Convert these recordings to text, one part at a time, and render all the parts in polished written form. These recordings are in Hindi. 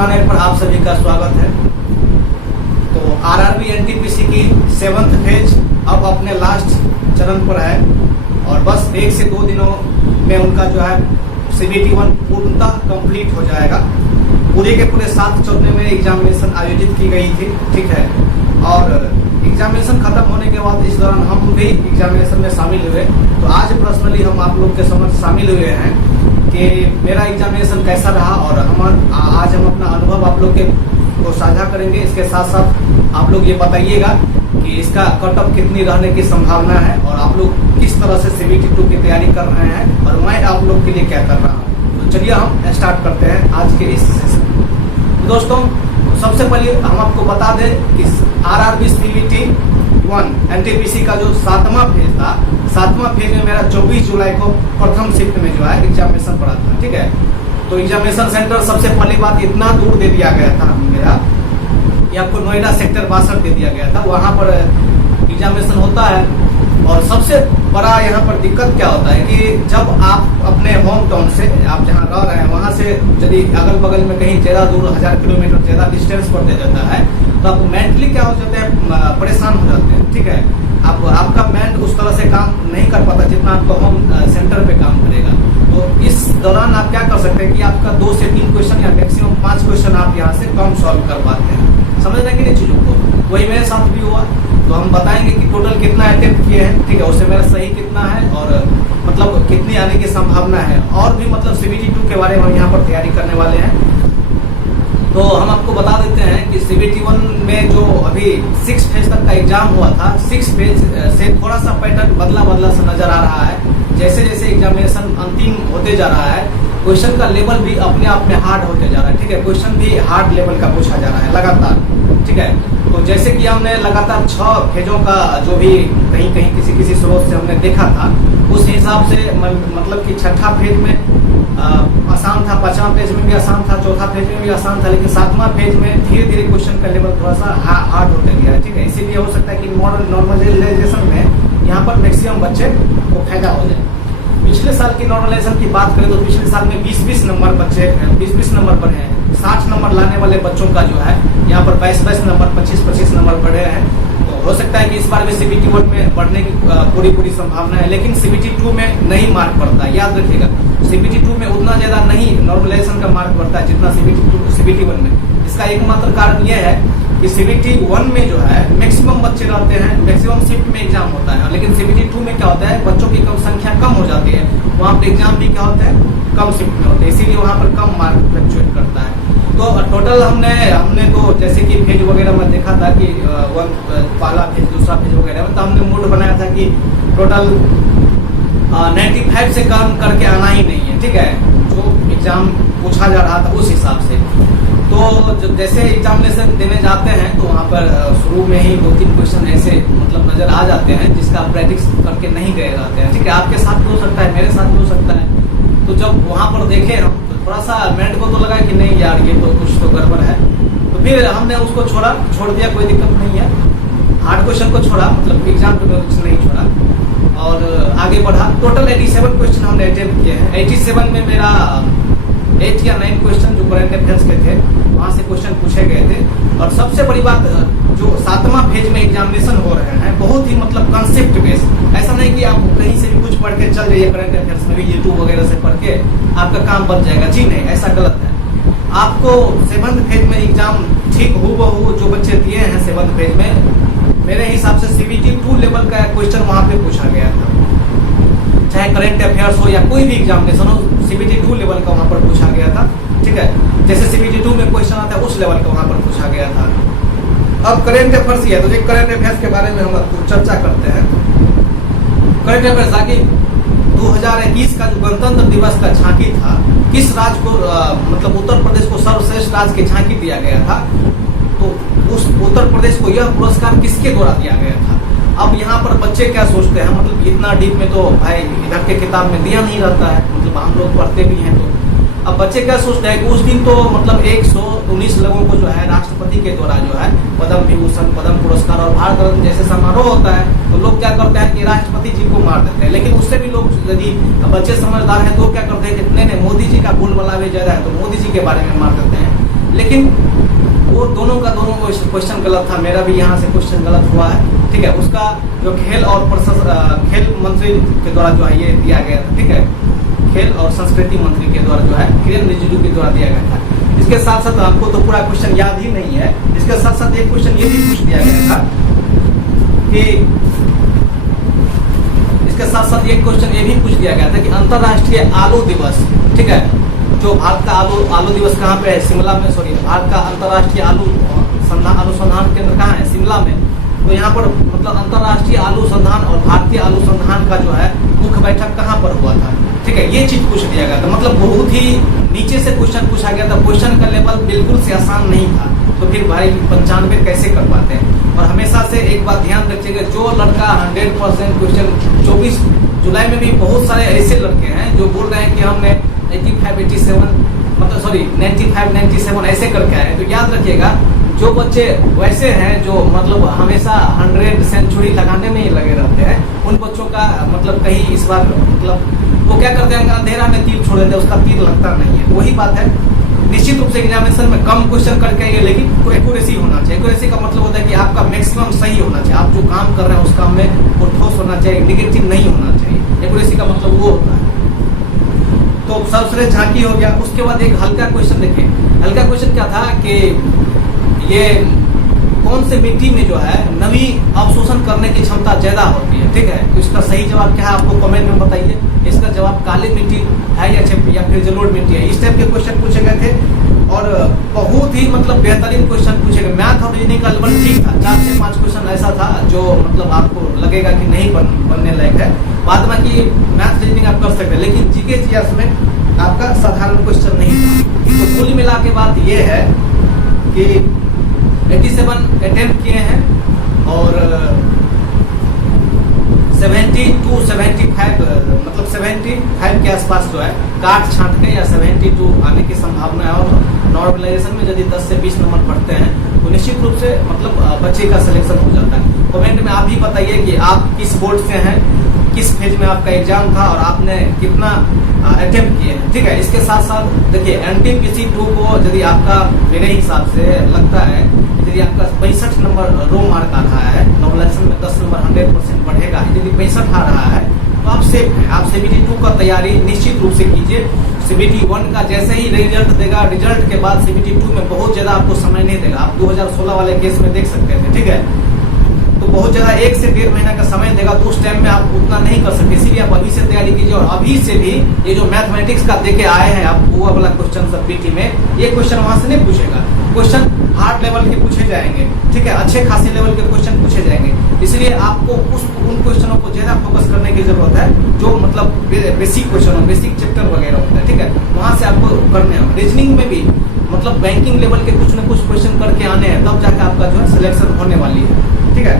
प्लानर पर आप सभी का स्वागत है। तो आरआरबी एनटीपीसी की 7th फेज अब अपने लास्ट चरण पर है और बस 1 से 2 दिनों में उनका जो है CBT 1 पूर्णतः कंप्लीट हो जाएगा। पूरे के पूरे 7 चरणों में एग्जामिनेशन आयोजित की गई थी, ठीक है। और एग्जामिनेशन खत्म होने के बाद इस दौरान हम भी एग्जामिनेशन में शामिल हुए। तो आज पर्सनली हम आप लोग के समक्ष शामिल हुए हैं कि मेरा एग्जामिनेशन कैसा रहा और आज हम अपना अनुभव आप लोग को साझा करेंगे। इसके साथ साथ आप लोग ये बताइएगा कि इसका कट ऑफ कितनी रहने की संभावना है और आप लोग किस तरह से CBT 2 की तैयारी कर रहे हैं और मैं आप लोग के लिए क्या कर रहा हूँ। तो चलिए हम स्टार्ट करते हैं आज के इस सेशन। दोस्तों, सबसे पहले हम आपको बता दें कि आरआरबी CBT 1 एनटीपीसी का जो 7वां फेज था, 7वां फेज में मेरा 24 जुलाई को प्रथम शिफ्ट में जो है एग्जामिनेशन पड़ा था, ठीक है। तो एग्जामिनेशन सेंटर सबसे पहली बात इतना दूर दे दिया गया था मेरा, ये आपको नोएडा सेक्टर 62 दे दिया गया था, वहां पर एग्जामिनेशन होता है। और सबसे बड़ा यहाँ पर दिक्कत क्या होता है कि जब आप अपने होम टाउन से, आप जहाँ रह रहे हैं वहां से यदि अगल बगल में कहीं ज्यादा दूर 1000 किलोमीटर ज्यादा डिस्टेंस पर दे जाता है तो आप मेंटली क्या हो जाते हैं, परेशान हो जाते हैं, ठीक है। आपका माइंड उस तरह से काम नहीं कर पाता जितना आपका होम सेंटर पे काम करेगा। तो इस दौरान आप क्या कर सकते हैं कि आपका 2 से 3 क्वेश्चन या मैक्सिमम 5 क्वेश्चन आप यहाँ से कम सॉल्व कर पाते हैं। समझ रहे हैं कि नहीं चीजों को? वही मेरे साथ भी हुआ। तो हम बताएंगे कि टोटल कितना अटेम्प्ट किए हैं, ठीक है, उससे मेरा सही कितना है और मतलब कितनी आने की संभावना है और भी मतलब CBT 2 के बारे में हम यहाँ पर तैयारी करने वाले हैं। तो हम आपको बता देते हैं कि CBT 1 में जो अभी 6 फेज तक का एग्जाम हुआ था, 6 फेज से थोड़ा सा पैटर्न बदला सा नजर आ रहा है। जैसे जैसे एग्जामिनेशन अंतिम होते जा रहा है, क्वेश्चन का लेवल भी अपने आप में हार्ड होते जा रहा है, ठीक है। क्वेश्चन भी हार्ड लेवल का पूछा जा रहा है लगातार, ठीक है। तो जैसे कि हमने लगातार 6 फेजों का जो भी कहीं कहीं किसी स्रोत से हमने देखा था, उस हिसाब से मतलब कि 6ठा फेज में आसान था, 5वां फेज में भी आसान था, 4था फेज में भी आसान था, लेकिन 7वां फेज में धीरे धीरे क्वेश्चन का लेवल थोड़ा सा हार्ड होते गया है, ठीक है। इसीलिए हो सकता है कि नॉर्मलाइजेशन में यहाँ पर मैक्सिमम बच्चे को फायदा हो जाए। पिछले साल की नॉर्मलाइजेशन की बात करें तो पिछले साल में 20-20 नंबर बच्चे 20-20 नंबर पर हैं। 60 नंबर लाने वाले बच्चों का जो है यहाँ पर 22-22 नंबर, 25-25 नंबर बढ़े हैं। तो हो सकता है कि इस बार भी CBT 1 में बढ़ने की पूरी संभावना है, लेकिन CBT 2 में नहीं मार्क बढ़ता, याद रखिएगा। CBT 2 में उतना ज्यादा नहीं नॉर्मलाइजेशन का मार्क बढ़ता है जितना CBT 1 में। इसका एकमात्र कारण यह है कि CBT 1 में जो है मैक्सिमम बच्चे रहते हैं, मैक्सिमम शिफ्ट में एग्जाम होता है, लेकिन CBT 2 में क्या होता है, बच्चों की कम संख्या कम हो जाती है, वहाँ पर एग्जाम भी क्या होता है, कम शिफ्ट में होते हैं, इसीलिए वहाँ पर कम मार्क फ्लक्चुएट करता है। तो टोटल हमने तो जैसे कि फेज वगैरह में देखा था कि पहला फेज, दूसरा फेज वगैरह में, तो हमने मूड बनाया था कि टोटल 95 से कम करके आना ही नहीं है, ठीक है, जो एग्जाम पूछा जा रहा था उस हिसाब से। तो जैसे एग्जामिनेशन देने जाते हैं तो वहाँ पर शुरू में ही 2-3 क्वेश्चन ऐसे मतलब नजर आ जाते हैं जिसका प्रैक्टिस करके नहीं गए रहते हैं, ठीक है। आपके साथ भी हो सकता है, मेरे साथ भी हो सकता है। तो जब वहाँ पर देखे हम तो थोड़ा सा माइंड को तो लगा कि नहीं यार ये तो कुछ तो गड़बड़ है, तो फिर हमने उसको छोड़ दिया, कोई दिक्कत नहीं है। हार्ड क्वेश्चन को छोड़ा, मतलब एग्जाम को कुछ नहीं छोड़ा और आगे बढ़ा। टोटल 87 क्वेश्चन हमने अटेम्प्ट किए हैं। 87 में मेरा 8 या 9 क्वेश्चन जो करंट अफेयर्स के थे वहां से क्वेश्चन पूछे गए थे। और सबसे बड़ी बात, जो 7वां फेज में एग्जामिनेशन हो रहे हैं बहुत ही मतलब कंसेप्ट बेस्ड, ऐसा नहीं कि आप कहीं से भी कुछ पढ़ के चल जाइए करंट अफेयर्स में भी, YouTube वगैरह से पढ़ के आपका काम बन जाएगा, जी नहीं, ऐसा गलत है। आपको 7th फेज में एग्जाम ठीक हूबहू जो बच्चे दिए हैं 7th फेज में, मेरे हिसाब से CBT 2 लेवल का क्वेश्चन वहां पे पूछा गया था, चाहे करंट अफेयर्स हो या कोई भी एग्जामिनेशन हो, CBT 2 लेवल का वहां पर पूछा गया था, ठीक है। जैसे CBT 2 में क्वेश्चन आता है उस लेवल का वहां पर पूछा गया था। अब करंट अफेयर्स ही है, तो एक करंट अफेयर्स के बारे में हम चर्चा करते हैं। करंट अफेयर्स आगे 2021 का जो गणतंत्र दिवस का झांकी था, किस राज्य को मतलब उत्तर प्रदेश को सर्वश्रेष्ठ राज्य की झांकी दिया गया था, तो उस उत्तर प्रदेश को यह पुरस्कार किसके द्वारा दिया गया था। अब यहाँ पर बच्चे क्या सोचते हैं, मतलब इतना डीप में तो भाई इधर के किताब में दिया नहीं रहता है, मतलब हम लोग पढ़ते भी हैं। तो अब बच्चे क्या सोचते हैं कि उस दिन तो मतलब 119 लोगों को जो है राष्ट्रपति के द्वारा जो है पद्म विभूषण, पद्म पुरस्कार और भारत रत्न जैसे समारोह होता है, तो लोग क्या करते हैं कि राष्ट्रपति जी को मार देते हैं। लेकिन उससे भी लोग यदि बच्चे समझदार हैं तो क्या करते हैं कि नहीं मोदी जी का बोलबाला भी ज्यादा है तो मोदी जी के बारे में मार देते हैं। लेकिन वो दोनों का दोनों क्वेश्चन गलत था। मेरा भी यहाँ से क्वेश्चन गलत हुआ है, ठीक है। उसका जो खेल और खेल मंत्री के द्वारा जो है ये दिया गया था, ठीक है। खेल और संस्कृति मंत्री के द्वारा जो है किरेन रिजिजू के द्वारा दिया गया था। इसके साथ साथ हमको तो पूरा क्वेश्चन याद ही नहीं है। इसके साथ साथ एक क्वेश्चन ये भी पूछ दिया गया था कि इसके साथ साथ एक क्वेश्चन ये भी पूछ दिया गया था कि अंतर्राष्ट्रीय आलू दिवस, ठीक है, जो भारत का आलू दिवस कहाँ पे है, शिमला में, सॉरी, भारत का अंतर्राष्ट्रीय आलू अनुसंधान केंद्र कहाँ है, शिमला में। तो यहाँ पर मतलब अंतर्राष्ट्रीय आलू संधान और भारतीय आलू संधान का जो है मुख्य बैठक कहाँ पर हुआ था, ठीक है। ये चीज पूछ दिया गया था। मतलब बहुत ही नीचे से क्वेश्चन पूछा गया था। क्वेश्चन का लेवल बिल्कुल से आसान नहीं था, तो फिर भाई 95 कैसे कर पाते हैं। और हमेशा से एक बात ध्यान रखिएगा, जो लड़का 100% क्वेश्चन 24 जुलाई में भी बहुत सारे ऐसे लड़के हैं जो बोल रहे हैं कि हमने 85, 87 मतलब सॉरी 95, 97 ऐसे करके आए। तो याद रखिएगा, जो बच्चे वैसे हैं जो मतलब हमेशा 100 सेंचुरी लगाने में ही लगे रहते हैं, उन बच्चों का मतलब कहीं इस बार मतलब वो क्या करते हैं, अंधेरा में तीर छोड़ देते हैं, उसका तीर लगता नहीं है। वही बात है, निश्चित रूप से एग्जामिनेशन में कम क्वेश्चन करके आइए, लेकिन एक्यूरेसी होना चाहिए। एक्यूरेसी का मतलब होता है कि आपका मैक्सिमम सही होना चाहिए। आप जो काम कर रहे हैं उस काम में वो ठोस होना चाहिए, निगेटिव नहीं होना चाहिए। एक्यूरेसी का मतलब वो होता है। तो सबसे झांकी हो गया। उसके बाद एक हल्का क्वेश्चन देखिए। हल्का क्वेश्चन क्या था कि ये कौन से मिट्टी में जो है नमी अवशोषण करने की क्षमता ज्यादा होती है, ठीक है। तो इसका सही जवाब क्या है आपको कमेंट में बताइए। इसका जवाब काली मिट्टी है या फिर जलोढ़ मिट्टी है। इस टाइप के क्वेश्चन पूछे गए थे और बहुत ही मतलब बेहतरीन क्वेश्चन पूछे गए। मैथ और रीजनिंग का लेवल ठीक था। 4 से 5 क्वेश्चन ऐसा था जो मतलब आपको लगेगा कि नहीं बनने लायक है। बाद में कि मैथ रीजनिंग आप कर सकते हैं, लेकिन जीके जीएस में आपका साधारण क्वेश्चन नहीं था। तो कुल मिला के बात ये है कि 87 अटेम्प्ट किए हैं और 72, 75 मतलब 75 के आसपास जो है काट छांट के या 72 आने की संभावना है। और नॉर्मलाइजेशन में यदि 10 से 20 नंबर पढ़ते हैं तो निश्चित रूप से मतलब बच्चे का सिलेक्शन हो जाता है। कमेंट में आप ही बताइए कि आप किस बोर्ड से हैं, किस फेज में आपका एग्जाम था और आपने कितना अटेम्प्ट किए हैं, ठीक है। इसके साथ साथ देखिए एनटीपीसी 2 को यदि आपका मेरे हिसाब से लगता है यदि आपका 65 नंबर रो मार्क आ रहा है, नॉर्मलाइजेशन में 10 नंबर 100% बढ़ेगा। यदि 65 आ रहा है तो आप सेफ हैं। आप सीबीटी 2 का तैयारी निश्चित रूप से कीजिए। सीबीटी 1 का जैसे ही रिजल्ट देगा, रिजल्ट के बाद सीबीटी 2 में बहुत ज्यादा आपको समय नहीं देगा। आप 2016 वाले केस में देख सकते थे, ठीक है। तो बहुत ज्यादा 1 से 1.5 महीना का समय देगा, तो उस टाइम में आप उतना नहीं कर सकते। इसीलिए आप अभी से तैयारी कीजिए। और अभी से भी ये जो मैथमेटिक्स का देके आए हैं आप वो वाला क्वेश्चन सब पीटी में, ये क्वेश्चन वहां से नहीं पूछेगा। क्वेश्चन हार्ड लेवल के पूछे जाएंगे, ठीक है, अच्छे खासे लेवल के क्वेश्चन पूछे जाएंगे। इसलिए आपको उन क्वेश्चनों को ज्यादा फोकस करने की जरूरत है जो मतलब बेसिक क्वेश्चन हो, बेसिक चैप्टर वगैरह होता है, ठीक है, वहां से आपको करने हैं। रीजनिंग में भी मतलब बैंकिंग लेवल के कुछ न कुछ क्वेश्चन करके आने हैं, तब जाकर आपका जो है सिलेक्शन होने वाली है, ठीक है।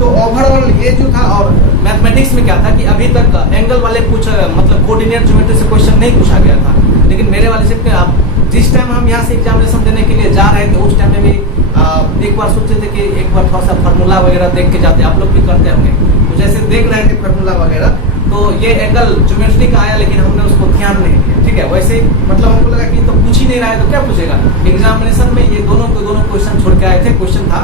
तो ओवरऑल ये जो था। और मैथमेटिक्स में क्या था कि अभी तक एंगल वाले कुछ मतलब कोऑर्डिनेट ज्योमेट्री से क्वेश्चन नहीं पूछा गया था, लेकिन मेरे वाले शिफ्ट में आप जिस टाइम हम यहाँ से एग्जामिनेशन देने के लिए जा रहे थे उस टाइम में भी एक बार सोचे थे कि एक बार थोड़ा सा फार्मूला वगैरह देख के जाते, आप लोग भी करते होंगे। तो जैसे देख रहे थे फार्मूला वगैरह, तो ये एंगल ज्योमेट्री का आया, लेकिन हमने उसको ध्यान नहीं दिया, ठीक है। वैसे मतलब हमको लगा कि तो पूछ ही नहीं रहा है तो क्या पूछेगा। एग्जामिनेशन में ये दोनों क्वेश्चन छोड़ के आए थे। क्वेश्चन था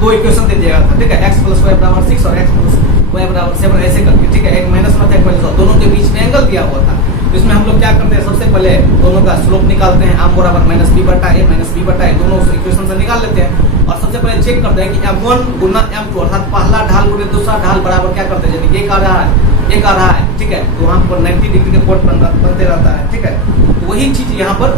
2 इक्वेशन दे दिया था, ठीक है, x + y = 6 और x + y = 7 ऐसे करके, ठीक है। एक माइनस में था, एक प्लस, दोनों के बीच में एंगल दिया हुआ था। इसमें हम लोग क्या करते हैं, सबसे पहले दोनों का स्लोप निकालते हैं। आम बराबर -b/a -b/a, दोनों इक्वेशन से निकाल लेते हैं। और सबसे पहले चेक करते हैं कि m1 गुना m2 अर्थात पहला ढाल गुने दूसरा ढाल बराबर क्या करते हैं, यदि एक आ रहा है, ठीक है, तो वहाँ पर 90 डिग्री का कोण बनते रहता है, ठीक है। तो वही चीज यहाँ पर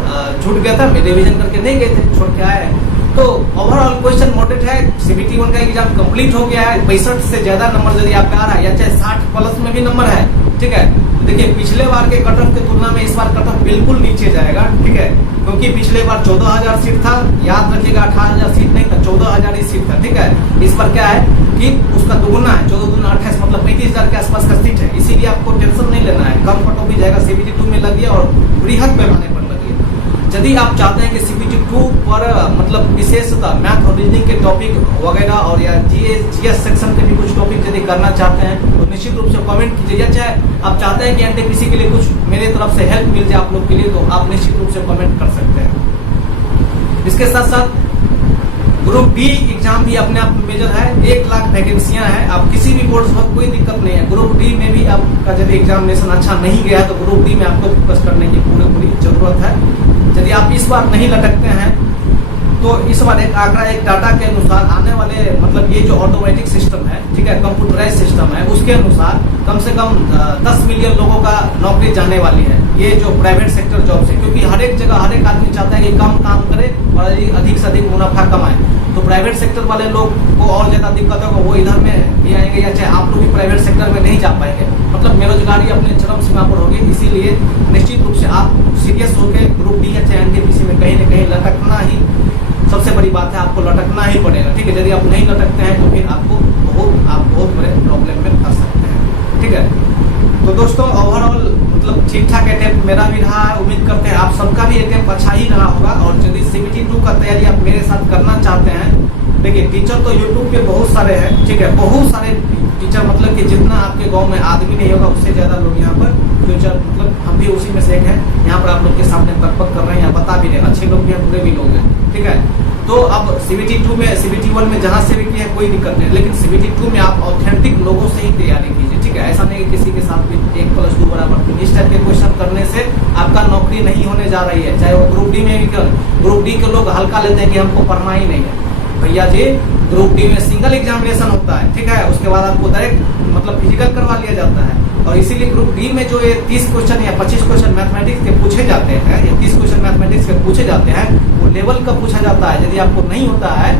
छूट गया था, रिविजन करके नहीं गए थे, छोड़ के आए हैं। तो ओवरऑल क्वेश्चन मोटेड है। सीबीटी 1 का एग्जाम कंप्लीट हो गया है। 65 से ज्यादा नंबर यदि आपका आ रहा है या चाहे 60 प्लस में भी नंबर है, ठीक है। देखिए पिछले बार के कट ऑफ की तुलना में इस बार कट ऑफ बिल्कुल नीचे जाएगा, ठीक है, क्योंकि पिछले बार 14,000 सीट था। याद रखिएगा 18,000 सीट नहीं था, 14,000 ही सीट था, ठीक है। इस बार क्या है कि उसका दुगुना है, 14 दूना 28 मतलब 35,000 के आसपास का सीट है। इसीलिए आपको टेंशन नहीं लेना है, कम कट ऑफ भी जाएगा। सीबीटी 2 में लग गया और बृहद पैमाने पर लग गया। यदि आप चाहते हैं कि सीबीटी 2 पर मतलब विशेषतः मैथ और रीजनिंग के टॉपिक वगैरह और या जीएस सेक्शन के भी कुछ टॉपिक यदि करना चाहते हैं तो निश्चित रूप से कमेंट कीजिए। या चाहे आप चाहते हैं कि एनटीपीसी के लिए कुछ मेरे तरफ से हेल्प मिल जाए आप लोग के लिए, तो आप निश्चित रूप से कमेंट कर सकते हैं। इसके साथ साथ ग्रुप डी एग्जाम भी अपने आप में मेजर है। 1 लाख वैकेंसियां हैं। आप किसी भी कोर्स में कोई दिक्कत नहीं है। ग्रुप डी में भी आपका यदि एग्जामिनेशन अच्छा नहीं गया तो ग्रुप डी में आपको फोकस करने की पूरी जरूरत है। यदि आप इस बार नहीं लटकते हैं तो इस बार एक आंकड़ा, एक डाटा के अनुसार आने वाले मतलब ये जो ऑटोमेटिक सिस्टम है, ठीक है, कंप्यूटराइज सिस्टम है, उसके अनुसार कम से कम 10 मिलियन लोगों का नौकरी जाने वाली है, ये जो प्राइवेट सेक्टर जॉब से। क्योंकि हर एक जगह हर एक आदमी चाहता है कि कम काम करे और अधिक से अधिक मुनाफा कमाए। तो प्राइवेट सेक्टर वाले लोग को और ज्यादा दिक्कत होगा, वो इधर में भी आएंगे, या चाहे आप लोग भी प्राइवेट सेक्टर में नहीं जा पाएंगे। मतलब बेरोजगारी अपने चरम सीमा पर होगी। इसीलिए निश्चित रूप से आप सीरियस होकर ग्रुप डी या चाहे एनटीपीसी में कहीं न कहीं लटकना ही सबसे बड़ी बात है। आपको लटकना ही पड़ेगा, ठीक है। यदि आप नहीं लटकते हैं तो फिर आप बहुत बड़े प्रॉब्लम में फंस सकते हैं, ठीक है। तो दोस्तों ओवरऑल मतलब ठीक ठाक अटेम्प्ट मेरा भी रहा है। उम्मीद करते हैं आप सबका भी अटेम्प्ट अच्छा ही रहा होगा। और यदि CBT 2 का तैयारी आप मेरे साथ करना चाहते हैं, देखिए टीचर तो यूट्यूब पे बहुत सारे हैं, ठीक है, बहुत सारे टीचर, मतलब कि जितना आपके गांव में आदमी नहीं होगा उससे ज्यादा लोग यहाँ पर फ्यूचर, मतलब हम भी उसी में से एक हैं। यहाँ पर आप लोग के सामने तकबक कर रहे हैं, यहाँ बता भी रहे, अच्छे लोग भी हैं, बुरे भी लोग हैं, ठीक है। तो अब CBT 2 में, CBT 1 में जहाँ से भी किया कोई दिक्कत नहीं, लेकिन CBT 2 में आप ऑथेंटिक लोगों से ही तैयारी कीजिए, ठीक है। ऐसा नहीं कि किसी के साथ भी 1+2 बराबर 3 इस टाइप के क्वेश्चन करने से आपका नौकरी नहीं होने जा रही है। चाहे वो ग्रुप डी में भी कर, ग्रुप डी के लोग हल्का लेते हैं कि हमको पढ़ना ही नहीं है। भैया जी ग्रुप डी में सिंगल एग्जामिनेशन होता है, ठीक है, उसके बाद आपको डायरेक्ट मतलब फिजिकल करवा लिया जाता है। और इसीलिए ग्रुप डी में जो ये 30 क्वेश्चन या 25 क्वेश्चन मैथमेटिक्स के पूछे जाते हैं, या 30 क्वेश्चन मैथमेटिक्स के पूछे जाते हैं, वो लेवल का पूछा जाता है। यदि आपको नहीं होता है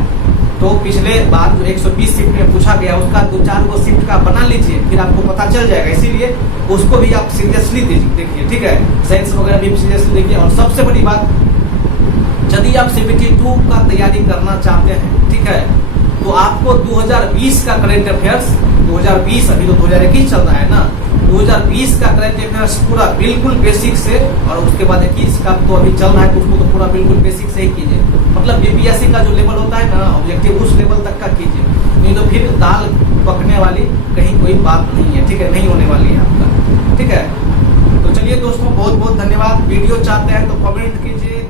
तो पिछले बार जो 120 शिफ्ट में पूछा गया उसका 2-4 गो शिफ्ट का बना लीजिए, फिर आपको पता चल जाएगा। इसीलिए उसको भी आप सीरियसली देखिए, ठीक है। साइंस वगैरह भी सीरियसली देखिए। और सबसे बड़ी बात, यदि आप CBT 2 का तैयारी करना चाहते हैं, ठीक है, तो आपको 2020 का करंट अफेयर्स, 2020 अभी तो 2021 चल रहा है ना, 2020 का करंट अफेयर्स पूरा बिल्कुल बेसिक से, और उसके बाद 21 का तो अभी चल रहा है तो उसको तो पूरा बिल्कुल बेसिक से ही कीजिए। मतलब BPSC का जो लेवल होता है ना ऑब्जेक्टिव, उस लेवल तक का कीजिए, नहीं तो फिर दाल पकने वाली कहीं कोई बात नहीं है, ठीक है, नहीं होने वाली है आपका, ठीक है। तो चलिए दोस्तों बहुत बहुत धन्यवाद। वीडियो चाहते हैं तो कमेंट कीजिए।